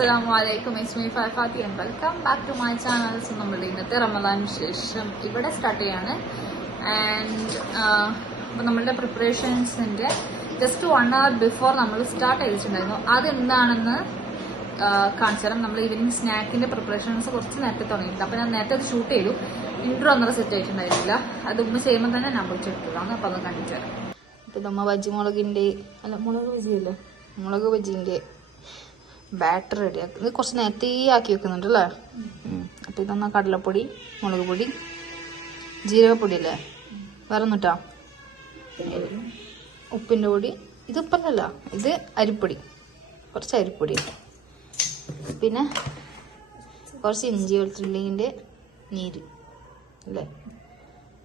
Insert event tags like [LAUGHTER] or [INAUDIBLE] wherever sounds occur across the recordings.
അസ്സലാമു വലൈക്കും ഇസ്മി Fathi and welcome back to my channel നമ്മുടെ ഇന്നത്തെ റമദാൻ ശേഷം ഇവിടെ സ്റ്റാർട്ട് ചെയ്യാണ്. ആൻഡ് അപ്പം നമ്മളുടെ പ്രിപ്പറേഷൻസിന്റെ ജസ്റ്റ് വൺ അവർ ബിഫോർ നമ്മൾ സ്റ്റാർട്ട് ചെയ്തിട്ടുണ്ടായിരുന്നു. അതെന്താണെന്ന് കാണിച്ചു തരാം നമ്മൾ ഈവനിങ് സ്നാക്കിന്റെ പ്രിപ്പറേഷൻസ് കുറച്ച് നേരത്തെ തുടങ്ങിയിട്ടുണ്ട്. അപ്പോൾ ഞാൻ നേരത്തെ അത് ഷൂട്ട് ചെയ്തു. ഇൻട്രോ അന്നേരം സെറ്റ് ആയിട്ടുണ്ടായിരുന്നില്ല. അത് ഉമ്മ ചെയ്യുമ്പോൾ തന്നെ ഞാൻ വിളിച്ചെടുത്തതാണ് അപ്പോൾ അത് കാണിച്ചു തരാം അപ്പോൾ നമ്മൾ ബജ്ജി മുളകിന്റെ അല്ല മുളക് ബജിയല്ലേ മുളക് ബജിന്റെ ബാറ്റർ റെഡിയാക്കി ഇത് കുറച്ച് നേരത്തെ ആക്കി വെക്കുന്നുണ്ട് അല്ലേ? അപ്പോൾ ഇതൊന്ന് കടലപ്പൊടി മുളക് പൊടി ജീരകപ്പൊടി അല്ലേ? വേറെ ഒന്നിട്ടാ ഉപ്പിന്റെ പൊടി. ഇത് ഉപ്പല്ലല്ല? ഇത് അരിപ്പൊടി. കുറച്ച് അരിപ്പൊടി പിന്നെ കുറച്ച് ഇഞ്ചി വെളുത്തുള്ളിന്റെ നീര് അല്ലേ?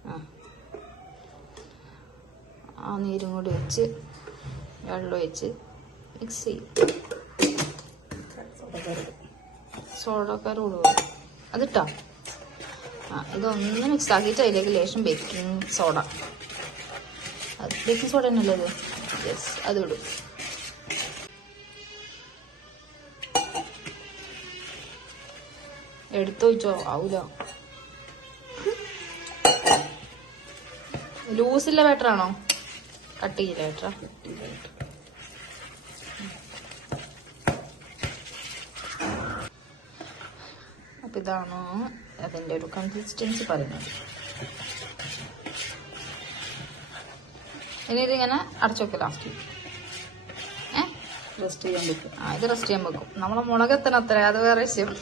ആ. ആ നീരും കൂടി വെച്ച് വെള്ളം ഒഴിച്ച് മിക്സ് ചെയ്യും. സോഡക്കാർ കൊടുക്കും അതിട്ടോ? ആ ഇതൊന്ന് മിക്സ് ആക്കിയിട്ട് അതിലേക്ക് ലേശം ബേക്കിംഗ് സോഡ ബേക്കിംഗ് സോഡ തന്നെയല്ലേ യെസ് അത് ഇടും. എടുത്തൊഴിച്ചോ ആവൂല. ലൂസില്ല ബെറ്ററാണോ ചെയ്യില്ല കട്ട് ചെയ്യില്ല ബാറ്റർ അപ്പൊ ഇതാണ് അതിന്റെ ഒരു കൺസിസ്റ്റൻസി പറയുന്നത്. ഇനി ഇതിങ്ങനെ അടച്ചു വെക്കുക ലാസ്റ്റ് ഏ? റെസ്റ്റ് ചെയ്യാൻ പറ്റും ആ ഇത് റെസ്റ്റ് ചെയ്യാൻ വെക്കും. നമ്മളെ മുളക് എത്തണം അത്ര അത് വേറെ വിഷയം.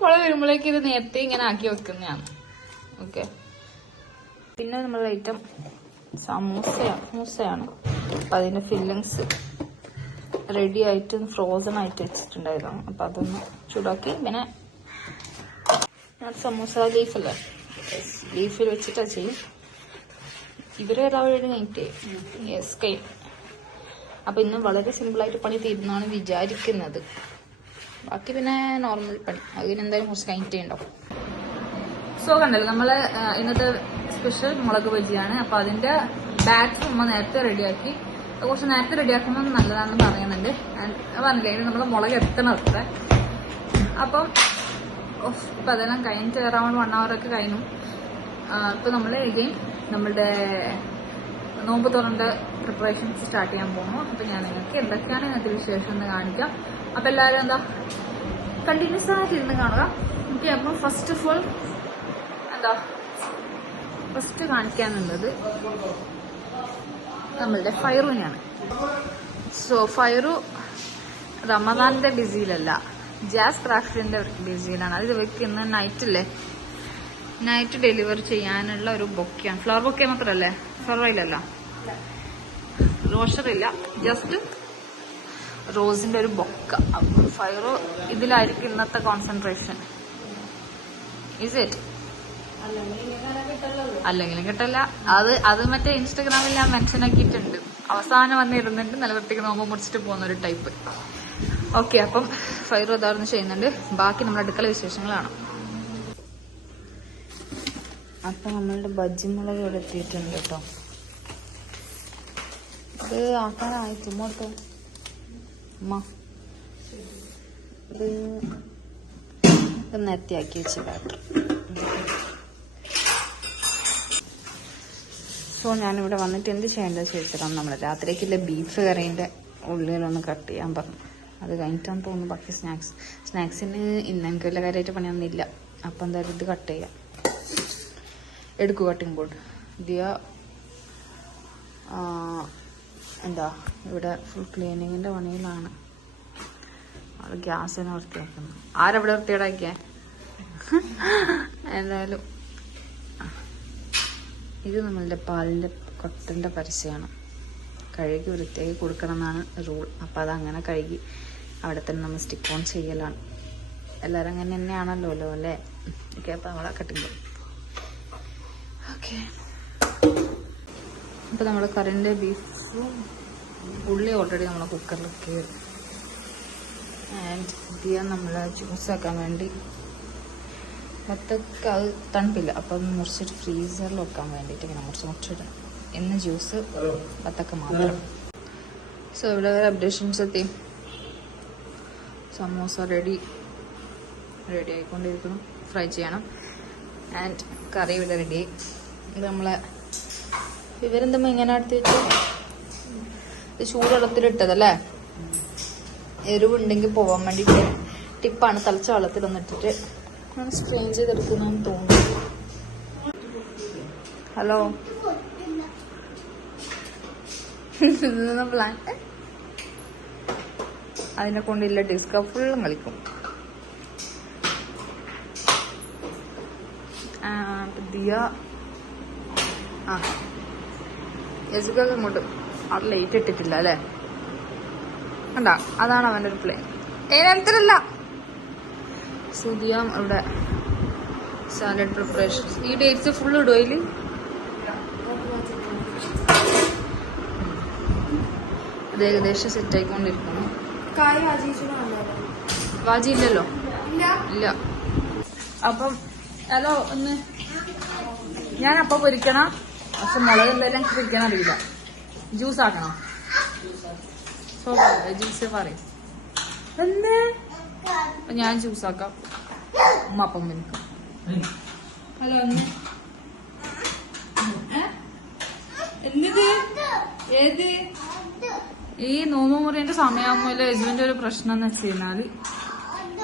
മുളക് വരുമ്പോഴേക്ക് ഇത് നേരത്തെ ഇങ്ങനെ ആക്കി വെക്കുന്നതാണ്. ഓക്കെ പിന്നെ നമ്മളുടെ ഐറ്റം സമൂസയാണ് സമൂസയാണ്. അപ്പം അതിന്റെ ഫില്ലിങ്സ് റെഡി ആയിട്ട് ഫ്രോസൺ ആയിട്ട് വെച്ചിട്ടുണ്ടായിരുന്നു. അപ്പം അതൊന്ന് ചൂടാക്കി പിന്നെ സമൂസ ലീഫല്ലേ ലീഫിൽ വെച്ചിട്ടാ ചെയ്യും. ഇവരെ ഒരാളുടെ നൈറ്റ് യെസ് കൈ അപ്പൊ ഇന്ന് വളരെ സിമ്പിൾ ആയിട്ട് പണി തീരുന്നാണ് വിചാരിക്കുന്നത്. ബാക്കി പിന്നെ നോർമൽ പണി. അതിന് എന്തായാലും കുറച്ച് കഴിഞ്ഞിട്ടേ ഉണ്ടാവും. സോ കണ്ടല്ലോ നമ്മൾ ഇന്നത്തെ സ്പെഷ്യൽ മുളക് ബജിയാണ്. അപ്പൊ അതിന്റെ ബാറ്റർ നമ്മൾ നേരത്തെ റെഡിയാക്കി കുറച്ച് നേരത്തെ റെഡിയാക്കുമ്പോൾ നല്ലതാണെന്ന് പറയുന്നുണ്ട്. പറഞ്ഞില്ലേ നമ്മൾ മുളക് എത്തണം അത്ര. അപ്പം ഇപ്പൊ അതെല്ലാം കഴിഞ്ഞിട്ട് അറൗണ്ട് വൺ ഒക്കെ കഴിഞ്ഞു. ഇപ്പം നമ്മൾ എഗെയിൻ നമ്മളുടെ നോമ്പ് തുറണ്ട പ്രിപ്പറേഷൻസ് സ്റ്റാർട്ട് ചെയ്യാൻ പോകുന്നു അപ്പം ഞാൻ നിങ്ങൾക്ക് എന്തൊക്കെയാണ് ഇന്നത്തെ വിശേഷം എന്ന് കാണിക്കാം. അപ്പം എല്ലാവരും എന്താ? കണ്ടിന്യൂസ് ആയിട്ട് ഇരുന്ന് കാണുക. ഓക്കെ അപ്പം ഫസ്റ്റ് ഓഫ് ഓൾ എന്താ? ഫസ്റ്റ് കാണിക്കാനുള്ളത് നമ്മളുടെ ഫയറുവിനെയാണ് സോ ഫയറു റമദാന്റെ ബിസിയിലല്ല ജാസ് ക്രാഫ്റ്റിന്റെ ഡിസൈനാണ് അത് ഇവർക്ക് ഇന്ന് നൈറ്റില്ലേ നൈറ്റ് ഡെലിവർ ചെയ്യാനുള്ള ഒരു ബൊക്കെയാണ്. ഫ്ലവർ ബൊക്കെ മാത്രമല്ലേ ഫ്ലവർ ഇല്ലല്ല റോഷറില്ല ജസ്റ്റ് റോസിന്റെ ഒരു ബൊക്ക. അപ്പോൾ ഫയറോ ഇതിലായിരിക്കും ഇന്നത്തെ കോൺസെൻട്രേഷൻ ഇസ് ഇറ്റ് അല്ലെങ്കിലും കിട്ടല്ല. അത് അത് മറ്റേ ഇൻസ്റ്റഗ്രാമിൽ ഞാൻ മെൻഷൻ ആക്കിയിട്ടുണ്ട്. അവസാനം വന്നിരുന്നിട്ട് നിലവർത്തിക്ക് നോമ്പ് മുറിച്ചിട്ട് പോകുന്ന ഒരു ടൈപ്പ് ഓക്കെ അപ്പം ഫയർ അതാർന്ന് ചെയ്യുന്നുണ്ട്. ബാക്കി നമ്മുടെ അടുക്കള വിശേഷങ്ങളാണ് അപ്പൊ നമ്മളുടെ ബജ്ജി മുളക് ഇവിടെ എത്തിയിട്ടുണ്ട് കേട്ടോ. ഇത് ആക്കാനായി ചുമട്ടോ അമ്മ ഇത് ഇത് വെച്ച് സോ ഞാനിവിടെ വന്നിട്ട് എന്ത് ചെയ്യേണ്ടത് ചോദിച്ചിട്ടാണ് നമ്മൾ രാത്രിക്കുള്ള ബീഫ് കറിന്റെ ഉള്ളിലൊന്ന് കട്ട് ചെയ്യാൻ പറഞ്ഞു. അത് കഴിഞ്ഞിട്ടാണ് തോന്നുന്നു ബാക്കി സ്നാക്സ്. സ്നാക്സിന് ഇന്ന് എനിക്ക് വല്ല കാര്യമായിട്ട് പണിയൊന്നുമില്ല. അപ്പം എന്തായാലും ഇത് കട്ട് ചെയ്യാം. എടുക്കുക കട്ടിങ് ബോർഡ് ആ, എന്താ ഇവിടെ ഫുൾ ക്ലീനിങ്ങിന്റെ പണിയിലാണ്. ഗ്യാസ് ഗ്യാസിനെ വൃത്തിയാക്കുന്നു. ആരെവിടെ വൃത്തിയോടാക്കിയേ എന്തായാലും. ഇത് നമ്മളുടെ പാലിന്റെ കൊട്ടന്റെ പരസ്യമാണ് കഴുകി വൃത്തിയാക്കി കൊടുക്കണം എന്നാണ് റൂൾ അപ്പോൾ അതങ്ങനെ കഴുകി അവിടെ തന്നെ നമ്മൾ സ്റ്റിക്ക് ഓൺ ചെയ്യലാണ്. എല്ലാവരും അങ്ങനെ തന്നെയാണല്ലോ അല്ലോ അല്ലേ? ഓക്കെ അപ്പോൾ നമ്മളെ കട്ടിങ് പോകും ഓക്കെ. അപ്പോൾ നമ്മൾ കറിന്റെ ബീഫും ഉള്ളി ഓൾറെഡി നമ്മൾ കുക്കറിൽ കയറി ആൻഡ് പുതിയ നമ്മൾ ജ്യൂസ് ആക്കാൻ വേണ്ടി. വത്തക്ക അത് തണുപ്പില്ല. അപ്പം മുറിച്ചിട്ട് ഫ്രീസറിൽ വെക്കാൻ വേണ്ടിയിട്ട് ഇങ്ങനെ മുറിച്ച് മുറിച്ചിടണം ഇന്ന് ജ്യൂസ് അത്തൊക്കെ മാത്രം. സോ ഇവിടെ വേറെ അപ്ഡേഷൻസ് എത്തി സമോസ റെഡി. റെഡി ആയിക്കൊണ്ടിരിക്കണം ഫ്രൈ ചെയ്യണം. ആൻഡ് കറി ഇവിടെ റെഡി. ഇത് നമ്മളെ ഇവരെന്തുമ്പോ ഇങ്ങനെ അടുത്ത് വെച്ചു? ഇത് ചൂടുവെള്ളത്തിലിട്ടതല്ലേ? എരിവുണ്ടെങ്കിൽ പോവാൻ വേണ്ടിയിട്ട് ടിപ്പാണ് തളിച്ച വെള്ളത്തിൽ ഇട്ടിട്ട് സ്ട്രെയിൻ ചെയ്തെടുക്കുന്നതെന്ന് തോന്നുന്നു. ഹലോ പ്ലാൻ [LAUGHS] അതിനെ കൊണ്ടില്ല ഡിസ്ക ഫുള്ളും കളിക്കും. ദിയ ആ. ഇങ്ങോട്ട് അത് ലേറ്റ് ഇട്ടിട്ടില്ല അല്ലേ? കണ്ട അതാണ് അവന്റെ ഒരു പ്ലേ ഏനന്തരല്ല സുധിയാം ഇവിടെ സാലഡ് പ്രിപ്പറേഷൻ ഈ ഡേറ്റ്സ് ഫുൾ ഇടുവോ അതിൽ? അത് ഏകദേശം സെറ്റ് ആയിക്കൊണ്ടിരിക്കുന്നു. കായ് ആജീസിന് വാജി ഇല്ലല്ലോ ഇല്ല? അപ്പം ഹലോ ഒന്ന്. ഞാൻ അപ്പൊ പൊരിക്കണ? പക്ഷെ മുളക് എന്തായാലും പൊരിക്കാൻ അറിയില്ല. ജ്യൂസ് ആക്കണം? ജ്യൂസ് പറയും. എന്ത്? ഞാൻ ജ്യൂസ് ആക്കാം. ഉമ്മ അപ്പം പൊരിക്കും. ഹലോ ഒന്ന്. എന്നിട്ട് എന്നിത് ഏത്? ഈ നോമ്പ് മുറിന്റെ സമയമാകുമ്പോൾ യജുവിന്റെ ഒരു പ്രശ്നം എന്ന് വെച്ച് കഴിഞ്ഞാൽ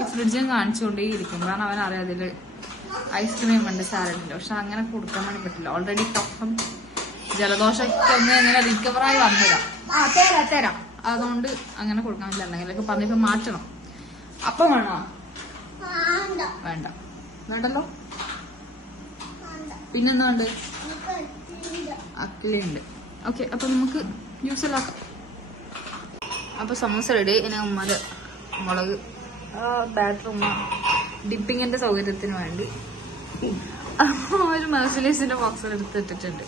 ഈ ഫ്രിഡ്ജും കാണിച്ചുകൊണ്ടേ ഇരിക്കും കാരണം അവൻ അറിയാം അതിൽ ഐസ്ക്രീം ഉണ്ട് സാലഡിന്റെ പക്ഷെ അങ്ങനെ കൊടുക്കാൻ വേണ്ടി പറ്റില്ല. ഓൾറെഡി കഫം ജലദോഷമൊക്കെ ഒന്ന് ഇങ്ങനെ റിക്കവറായി വന്നതാ. ആ തരാ തരാം. അതുകൊണ്ട് അങ്ങനെ കൊടുക്കാൻ പറ്റില്ല. എന്തെങ്കിലുമൊക്കെ പറഞ്ഞിപ്പോ മാറ്റണം. അപ്പം വേണോ? വേണ്ട. വേണ്ടല്ലോ? പിന്നെന്താ ഉണ്ട് അക്കിലുണ്ട്. ഓക്കെ അപ്പൊ നമുക്ക് യൂസ് ആക്കാം അപ്പൊ സമോസ റെഡി ഇനി ഉമ്മൽ മുളക് ബാറ്റർ ഡിപ്പിങ്ങിന്റെ സൗകര്യത്തിന് വേണ്ടി. ഒരു മെർസിലീസിന്റെ ബോക്സിൽ എടുത്തിട്ടിട്ടുണ്ട്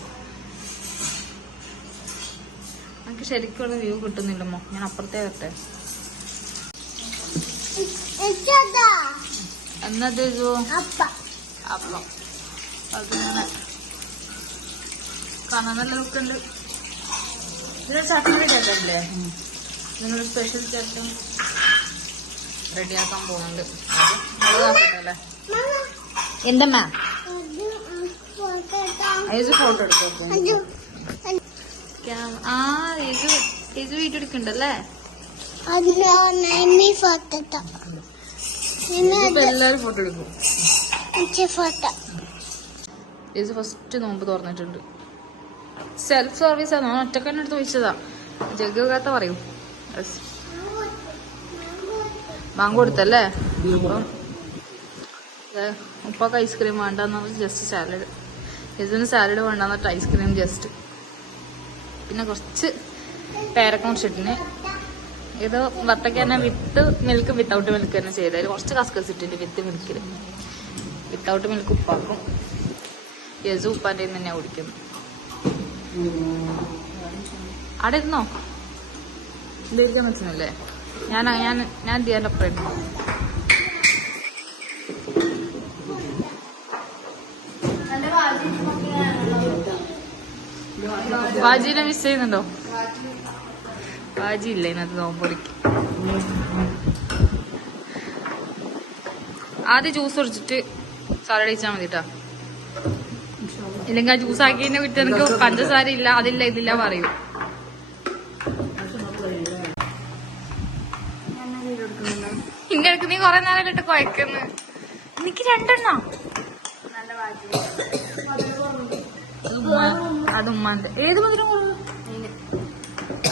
നമുക്ക് ശരിക്കുള്ള വ്യൂ കിട്ടുന്നില്ലമ്മോ ഞാൻ അപ്പുറത്തേ വരട്ടെ. എന്നത് അപ്പം. അതിങ്ങനെ കാണാൻ നല്ല ലുക്കുണ്ട് ഇതിന് ചട്ടി ചേട്ടല്ലേ നിങ്ങൾ സ്പെഷ്യൽ ചട്നി റെഡിയാക്കാൻ പോകുന്നുണ്ട് എന്താ മാം ഫോട്ടോ എടുക്കും ആ എടുക്കണ്ടല്ലേ? ഫോട്ടോ എടുക്കും. ഫസ്റ്റ് നോമ്പ് തുറന്നിട്ടുണ്ട്. സെൽഫ് സർവീസ് ആണോ എടുത്ത് വെച്ചതാ. ജഗ്ഗാത്ത പറയൂ. ബാങ്ക് കൊടുത്തല്ലേ? അപ്പം ഐസ്ക്രീം വേണ്ടെന്നത് ജസ്റ്റ് സാലഡ് ഇതിന് സാലഡ് വേണ്ടെന്നിട്ട് ഐസ്ക്രീം ജസ്റ്റ് പിന്നെ കുറച്ച് പേരക്കം ചട്നി ഇത് വത്തക്ക തന്നെ വിത്ത് മിൽക്ക് വിത്തൗട്ട് മിൽക്ക് തന്നെ ചെയ്തത്. കുറച്ച് കസ്കസ് ഇട്ടിട്ട് വിത്ത് മിൽക്കിൽ വിത്തൗട്ട് മിൽക്ക് ഉപ്പാക്കും. യസു ഉപ്പാന്റെ തന്നെ കുടിക്കുന്നു അവിടെ ഇരുന്നോ? ഇതിരിക്കാൻ വെച്ചല്ലേ ഞാൻ ഞാൻ ഞാൻ ദിയാന്റെ ഒപ്പം ബാജിനെ വാജിനെ മിസ് ചെയ്യുന്നുണ്ടോ? വാജി ഇല്ല ഇന്നത്തെ നോമ്പൊറിക്ക് ആദ്യം ജ്യൂസ് കുടിച്ചിട്ട് സാലഡ് കഴിച്ചാൽ മതി കേട്ടോ ഇല്ലെങ്കിൽ ആ ജ്യൂസ് വിട്ട് എനിക്ക് പഞ്ചസാര ഇല്ല അതില്ല ഇതില്ല പറയൂ. ഇങ്ങനെ നീ കൊറേ നേരം ഇട്ട് കുഴക്കുന്നു. എനിക്ക് രണ്ടെണ്ണോ? അത് ഉമ്മ- അത് ഉമ്മാന്റെ. ഏത് മധുരം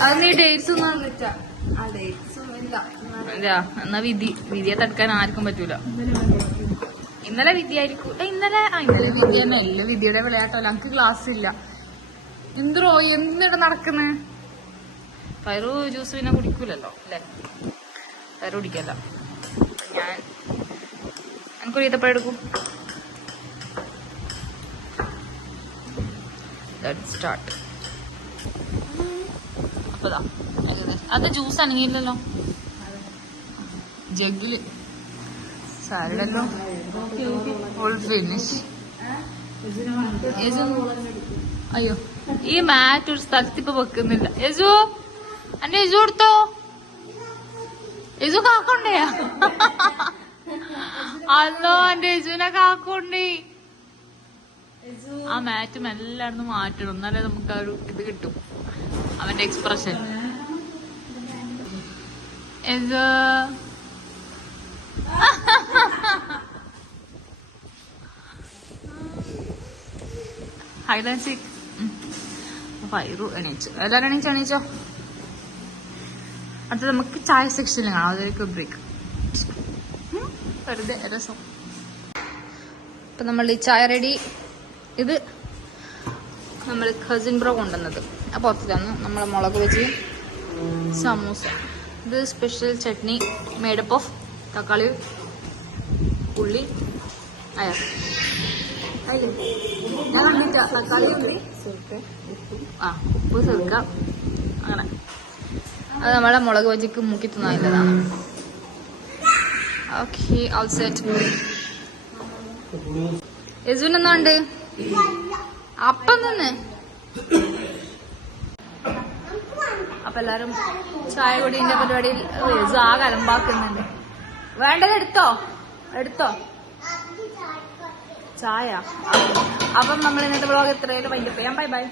അത് നീ ഡേറ്റ്സ് എന്നാ വിധി. വിധിയെ തടുക്കാൻ ആർക്കും പറ്റൂല. ഇന്നലെ വിധി ആയിരിക്കും ഏ, ഇന്നലെ ആ ഇന്നലെ വിധി തന്നെ. ഇല്ല വിധിയുടെ വിളയാട്ടോ. എനിക്ക് ക്ലാസ് ഇല്ല. എന്തോ എന്തിനാ നടക്കുന്നേ? പയറു ജ്യൂസ് പിന്നെ കുടിക്കൂലല്ലോ അല്ലേ? പയറ് കുടിക്കല്ല ഞാൻ എനിക്കൊരു ഈത്തപ്പഴം എടുക്കും. സ്റ്റാർട്ട് അത് ജ്യൂസ് അനങ്ങിയില്ലല്ലോ. ജഗ്ഗിൽ. അയ്യോ ഈ മാറ്റ് ഒരു സ്ഥലത്ത് ഇപ്പൊ വെക്കുന്നില്ല. യജു അന്റെ യജു എടുത്തോ യജു കാക്കണ്ടേ അല്ലോ എന്റെ യജുവിനെ കാക്കണ്ടേ ആ മാറ്റ് എല്ലായിടത്തും മാറ്റണം. എന്നാലേ നമുക്ക് ആ ഒരു ഇത് കിട്ടും അവന്റെ എക്സ്പ്രഷൻ ഇത് ഹൈലാൻഡ് ഫൈറു എണീച്ചു. എല്ലാരും എണീച്ചോ എണീച്ചോ? അത് നമുക്ക് ചായ സെക്ഷനിൽ കാണാം. അതൊരു ബ്രേക്ക് വെറുതെ രസം. അപ്പം നമ്മൾ ഈ ചായ റെഡി ഇത് നമ്മൾ കസിൻ ബ്രോ കൊണ്ടുവന്നത്. അപ്പോൾ ഒത്തിരി നമ്മൾ മുളക് വെച്ച് സമൂസ. ഇത് സ്പെഷ്യൽ ചട്നി മേഡപ്പ് ഓഫ് തക്കാളി ഉള്ളി അയ തക്കാളി ആ ഉപ്പ് ചേർക്കാം അങ്ങനെ. അത് നമ്മളെ മുളക് വെച്ചിക്ക് മുക്കി തിന്നാനുള്ളതാണ് ഓക്കെ ഔട്ട് സെറ്റ് യജുവിനെന്താണ്ട് അപ്പം തന്നെ. അപ്പൊ എല്ലാരും ചായ കുടീന്റെ പരിപാടിയിൽ യജു ആ കലമ്പാക്കുന്നുണ്ട്. വേണ്ടത് എടുത്തോ? എടുത്തോ? ചായ. അപ്പം നമ്മൾ ഇന്നത്തെ ബ്ലോഗ് എത്രയായാലും വൈകിട്ട് ചെയ്യാം. Bye bye.